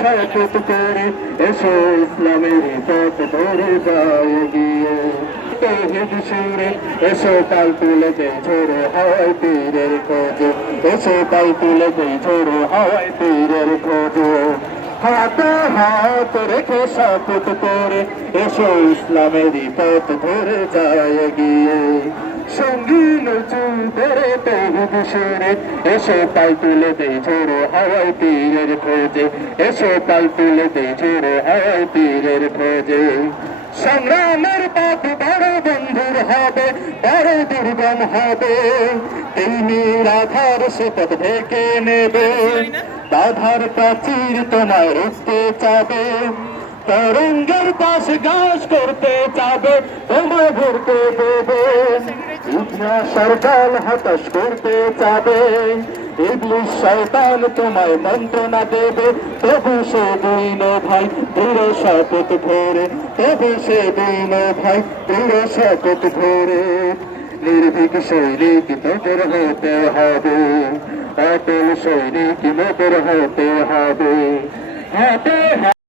সাক্ষাৎ করে এসো ইসলামের পথ ধরে যাও গিয়ে তৌহিদ সুরে এসো তাল তুলে দে ঝোড়ো হাওয়ায় তীরের খোঁজ এসো তাল তুলে দে ঝোড়ো হাওয়ায় তীরের খোঁজ হাতে হাত রেখে শপথ করে এসো ইসলামের পথ ধরে যায় গিয়ে সঙ্গীন চুল ধরে সুরে এসো তাল তুলে দে ঝোরে হাওয়ায় পীরের খোঁজে এসো তাল তুলে দে ঝোরে হাওয়ায় পীরের খোঁজে সংগ্রামের পথ বড় বন্ধুর হবে বড় দুর্গম হবে তিনি রাধার সে পথ ঢেকে নেবে বাধার প্রাচীর তোমায় রুখতে চাবে তরঙ্গের পাশ গাছ করতে চাবে তোমায় ভরতে দেবে ইবনা সরকার হতাশ করতে চাবে। ইবলিশ শয়তান তোমায় মন্ত্রণা দেবে। তবু সে দিন ভাই, দৃঢ় শপথ ভরে তবু সে দিন ভাই, দৃঢ় শপথ ভরে নির্ভীক সৈনিক তোদের হতে হবে। অটল সৈনিক মোদের হতে হবে। হাতে